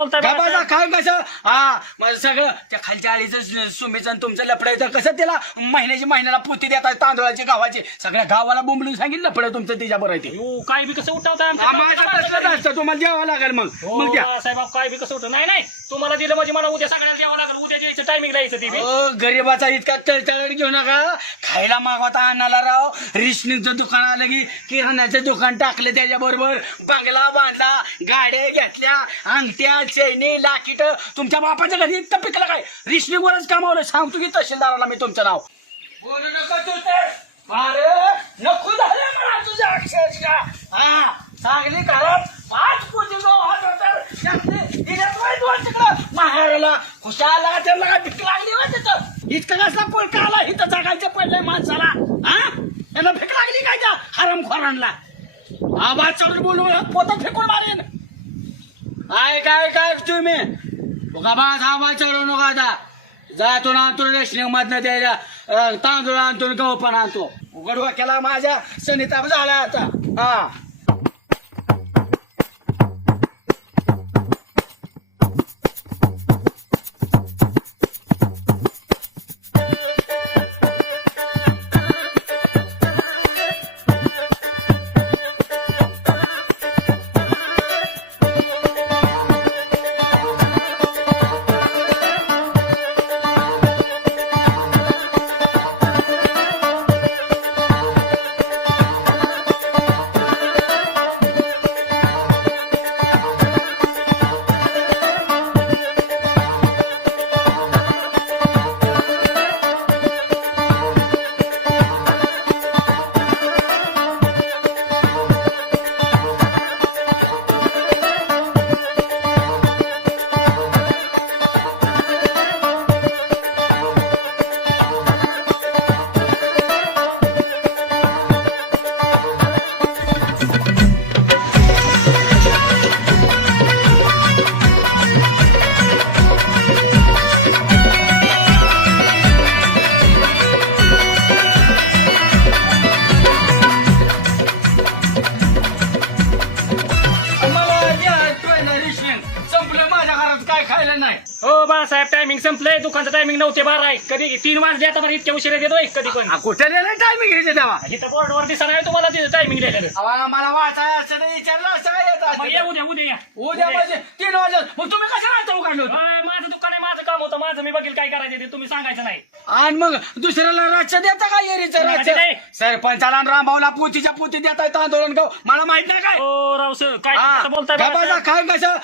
गबाजा काय कसं मग सगळं त्या खालच्या आळीचं सुमीचं आणि तुमचं लपडायचं कसं त्याला महिन्याला पोती देतात तांदूळाची गावाची सगळ्या गावाला बोंबलून सांगितलं लपड तुमचं तिच्याबरोबर आहे ते काय बी कसं उठवता तुम्हाला द्यावं लागेल मग साहेब काय बी कसं उठव नाही तुम्हाला दिलं म्हणजे मला उद्या सगळ्याला द्यावं लागेल उद्या द्यायचं टायमिंग द्यायचं ते गरीबाचा इतका तळतळ घेऊ नका खायला मागवता आणायला राव रेशनिंगचं दुकान आलं की किराण्याचं दुकान टाकलं त्याच्याबरोबर बंगला बांधला गाड्या घेतल्या अंगठ्या चैनी लाकीट तुमच्या बापाच्या घरी इतकं पिकलं काय रेशनिंगवरच कामावलं सांगतो की तहसीलदाराला मी तुमचं नाव बोलू नका तू तर अरे नको झालं मला तुझ्या अक्षरशः चांगली घरात 5 कोटी माहेराला खुशाला त्याला भीक लागली हो त्याचं इतकं कसला पोळका आला इथं जगायचं पडलंय माणसाला याला भीक लागली काय त्या हरमखोरांना आवाज चढून बोलू पोत फेकून मारेन काय तुम्ही आवाज चढवू नका आता जातो ना आणतो रेशनिंग मधनं त्याच्या तांदूळ आणतो गहू पण आणतो उघड केला माझ्या सनिताप झाला आता काय खायला नाही हो बाळासाहेब टायमिंग संपलंय दुकानचं टायमिंग 9 ते 12 आहे कधी 3 वाजले आता मला इतक्या उशिरा देतोय कधी पण कुठे लिहिलं टायमिंग घ्यायचे तेव्हा इथं बोर्डवर दिसणार आहे तुम्हाला तिथं टायमिंग द्यायला मला वाचायला असं विचारलं असं काय मग येतं उद्या या उद्या म्हणजे 3 वाजत मग तुम्ही कसं राहता उघडलं माझं दुकान आहे माझं काम होतं माझं मी बघेल काय करायचं ते तुम्ही सांगायचं नाही आणि मग दुसऱ्याला राज्य देता का एरीचं राज्य नाही. सरपंचाला आणि रामभाऊला पोतीच्या पोती देता येतं आंदोलन गाव मला माहित नाही काय हो राव सर काय बोलताय काय कसं